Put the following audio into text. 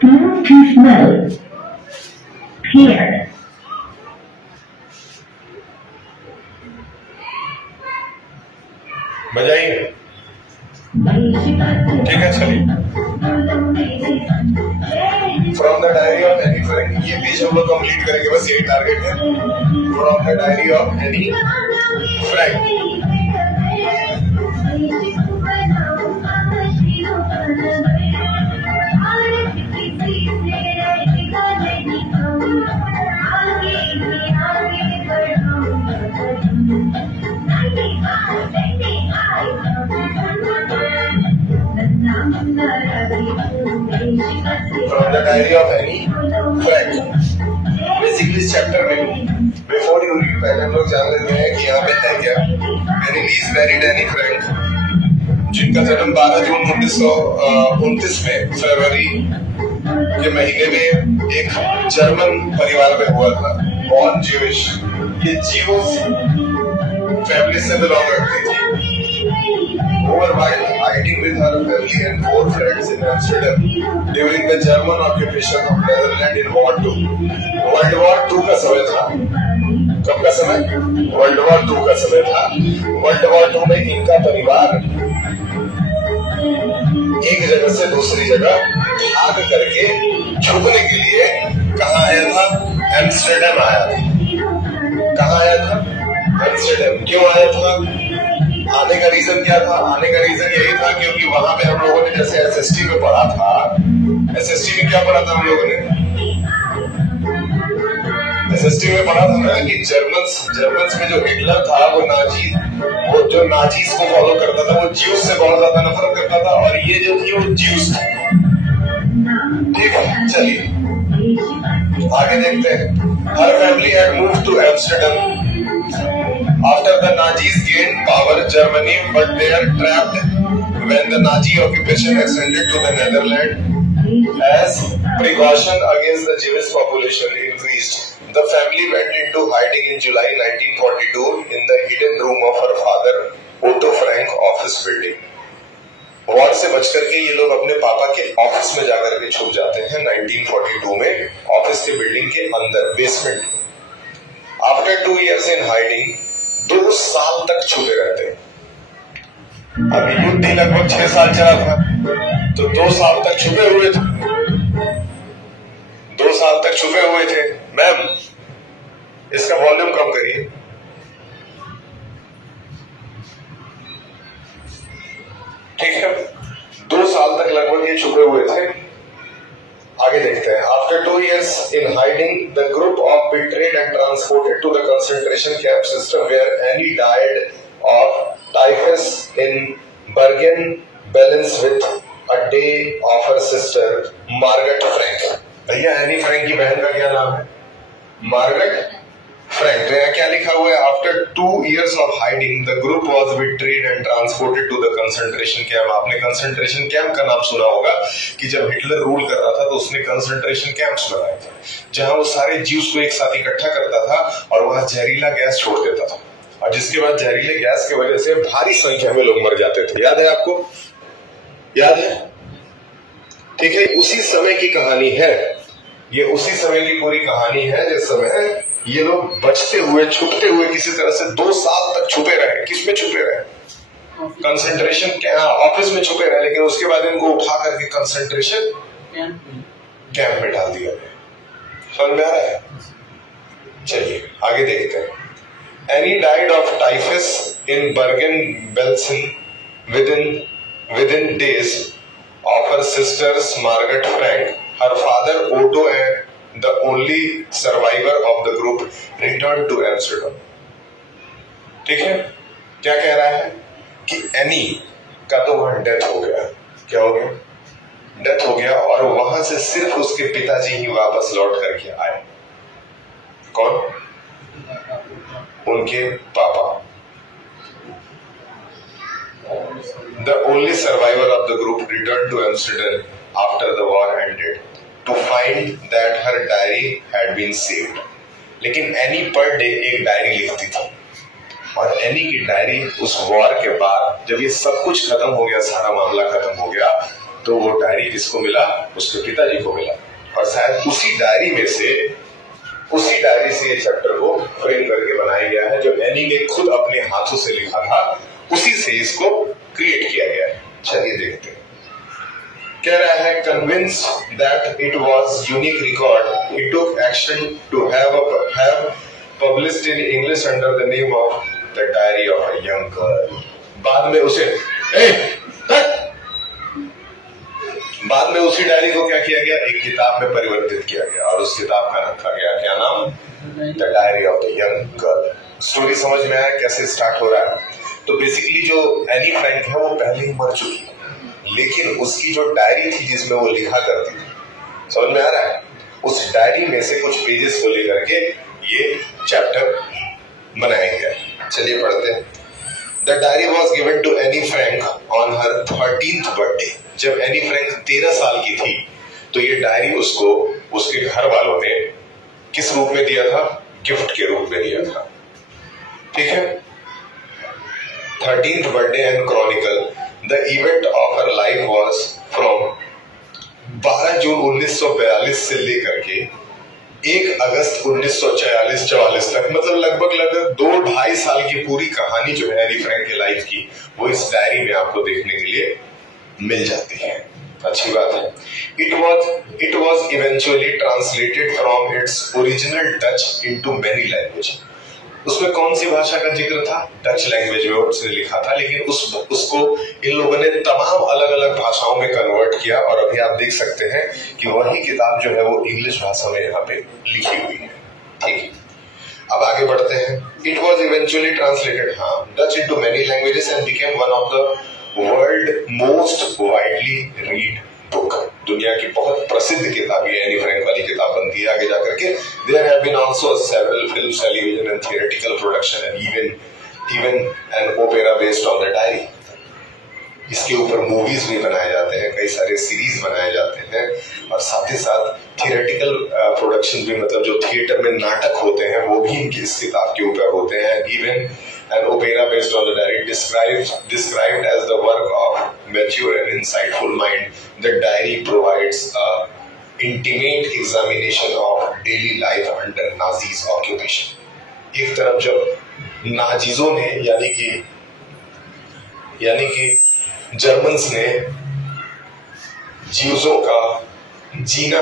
Bluetooth mode paired. बजाइए। ठीक है, चलिए। From the diary of Anne Frank, ये पेज हम लोग कंप्लीट करेंगे, बस यही टारगेट है। From the diary of Anne Frank. From the diary of any friend. Basically इस चैप्टर में बिफोर यू रीड पहले हम लोग जान लेते हैं कि यहाँ पे है क्या। Any lease married Anne Frank, जिनका जन्म 12 जून 1929 में फरवरी के महीने में एक जर्मन परिवार में हुआ था। बॉर्न ज्यूइश, ये ज्यूज फैमिली से बिलोंग करती थी। Over while hiding with her family and 4 friends in Amsterdam during the German occupation of Netherlands in War II. World War II का समय था। कब का समय? World War II का समय था। World War II में इनका परिवार एक जगह से दूसरी जगह भाग करके छुपने के लिए कहाँ आया था? एम्स्टर्डम आया था। कहाँ आया था? एम्स्टर्डम। क्यों आया था? आने का रीजन क्या था? आने का रीजन यही था क्योंकि वहां पे हम लोगों ने जैसे एसएसटी में पढ़ा था। एसएसटी में क्या पढ़ा था हम लोगों ने? एसएसटी में पढ़ा था ना कि जर्मन्स में जो हिटलर था वो जो नाजीज को फॉलो करता था, वो ज्यूज से बहुत ज्यादा नफरत करता था, और ये जो थी वो ज्यूज थी। ठीक है, चलिए आगे देखते हैं। Her family had moved to Amsterdam after the Nazis gained power Germany, but they are trapped when the Nazi occupation extended to the Netherlands. As precaution against the Jewish population increased, the family went into hiding in July 1942 in the hidden room of her father, Otto Frank office building. War से बच करके ये लोग अपने पापा के office में जाकर के छुप जाते हैं 1942 में, ऑफिस के बिल्डिंग के अंदर basement. After 2 years in hiding, 2 साल तक छुपे रहते हैं। अभी युद्ध ही लगभग 6 साल चला था, तो 2 साल तक छुपे हुए थे। 2 साल तक छुपे हुए थे। मैम, इसका वॉल्यूम कम करिए। ठीक है, 2 साल तक लगभग ये छुपे हुए थे। आगे देखते हैं। After 2 years in hiding, the group of betrayed and transported to the concentration camp system where Annie died of typhus in Bergen-Belsen with a day of her sister Margaret Frank. भैया एनी फ्रैंक की बहन का क्या नाम है? Margaret Frank. तो यहाँ क्या लिखा हुआ है? After 2 years of hiding, the group was betrayed and transported to the concentration camp. आपने कंसंट्रेशन कैंप का नाम सुना होगा कि जब हिटलर रूल कर रहा था तो उसने कंसंट्रेशन कैंप्स बनाए थे, जहां वो सारे ज्यूज को एक साथ इकट्ठा करता था और वहां जहरीला गैस छोड़ देता था, और जिसके बाद जहरीले गैस की वजह से भारी संख्या में लोग मर जाते थे। याद है आपको? याद है? ठीक है, उसी समय की कहानी है ये, उसी समय की पूरी कहानी है जिस समय ये लोग बचते हुए छुपते हुए किसी तरह से 2 साल तक छुपे रहे। किसमें छुपे रहे? कंसंट्रेशन ऑफिस में छुपे रहे, लेकिन उसके बाद इनको उठा करके कंसंट्रेशन कैंप में डाल दिया गया। समझ में आ रहा है? चलिए आगे देखते हैं। Anne died of typhus in Bergen Belsen within days of her sisters Margaret Frank. Her father Otto and the only survivor of the group returned to Amsterdam. ठीक है, क्या कह रहा है कि एनी का तो वहां डेथ हो गया। क्या हो गया? डेथ हो गया, और वहां से सिर्फ उसके पिताजी ही वापस लौट करके आए। कौन? उनके पापा। The only survivor of the group returned to Amsterdam after the war ended to find that her diary had been saved. लेकिन एनी पर डे एक डायरी लिखती थी, और एनी की डायरी उस वॉर के बाद जब ये सब कुछ खत्म हो गया, सारा मामला खत्म हो गया, तो वो डायरी किसको मिला? उसके पिताजी को मिला। और शायद उसी डायरी से ये चैप्टर को फ्रेम करके बनाया गया है, जो एनी ने खुद अपने हाथों से लिखा था, उसी से इसको क्रिएट किया गया है। चलिए देखते हैं। कह रहा है, convinced that it was unique record, he took action to have published in English under the name of The Diary of a Young Girl. बाद में उसी डायरी को क्या किया गया? एक किताब में परिवर्तित किया गया और उस किताब का रखा गया क्या नाम? The diary of the young girl. Story समझ में आया कैसे स्टार्ट हो रहा है? तो बेसिकली जो एनी फ्रैंक है वो पहले ही मर चुकी है, लेकिन उसकी जो डायरी थी जिसमें वो लिखा करती थी, समझ में आ रहा है? उस डायरी में से कुछ पेजेस को लेकर के ये चैप्टर बनाया गया। चलिए पढ़ते हैं। The diary was given to Anne Frank on her 13th birthday. जब एनी फ्रैंक 13 साल की थी तो ये डायरी उसको उसके घर वालों ने किस रूप में दिया था? गिफ्ट के रूप में दिया था। ठीक है। 13th birthday and Chronicle the event of her life was from 12 जून 1942 से लेकर के 1 अगस्त 1944 तक, मतलब लगभग 2-2.5 साल की पूरी कहानी जो है एनी फ्रैंक के लाइफ की, वो इस डायरी में आपको देखने के लिए मिल जाती है। अच्छी बात है। It was eventually translated from its original Dutch into many languages. उसमें कौन सी भाषा का जिक्र था? डच लैंग्वेज में उसने लिखा था, लेकिन उसको इन लोगों ने तमाम अलग अलग भाषाओं में कन्वर्ट किया और अभी आप देख सकते हैं कि वही किताब जो है वो इंग्लिश भाषा में यहाँ पे लिखी हुई है। ठीक है, अब आगे बढ़ते हैं। It was eventually translated Dutch into many languages and became one of the world most widely read book. दुनिया की बहुत प्रसिद्ध किताब ये एनी फ्रैंक वाली किताब बनती है आगे जाकर के। There have been also several films, television and theoretical production and even an opera based on the diary. इसके ऊपर मूवीज भी बनाए जाते हैं, कई सारे सीरीज बनाए जाते हैं और साथ ही साथ थियोरेटिकल प्रोडक्शन भी, मतलब जो थिएटर में नाटक होते हैं वो भी इनकी इस किताब के ऊपर होते हैं। Even an opera based on the diary described as the work of mature and insightful mind, the diary provides a intimate examination of daily life under Nazis occupation। एक तरफ जब नाजीजों ने यानी कि जर्मन्स ने जीवों का जीना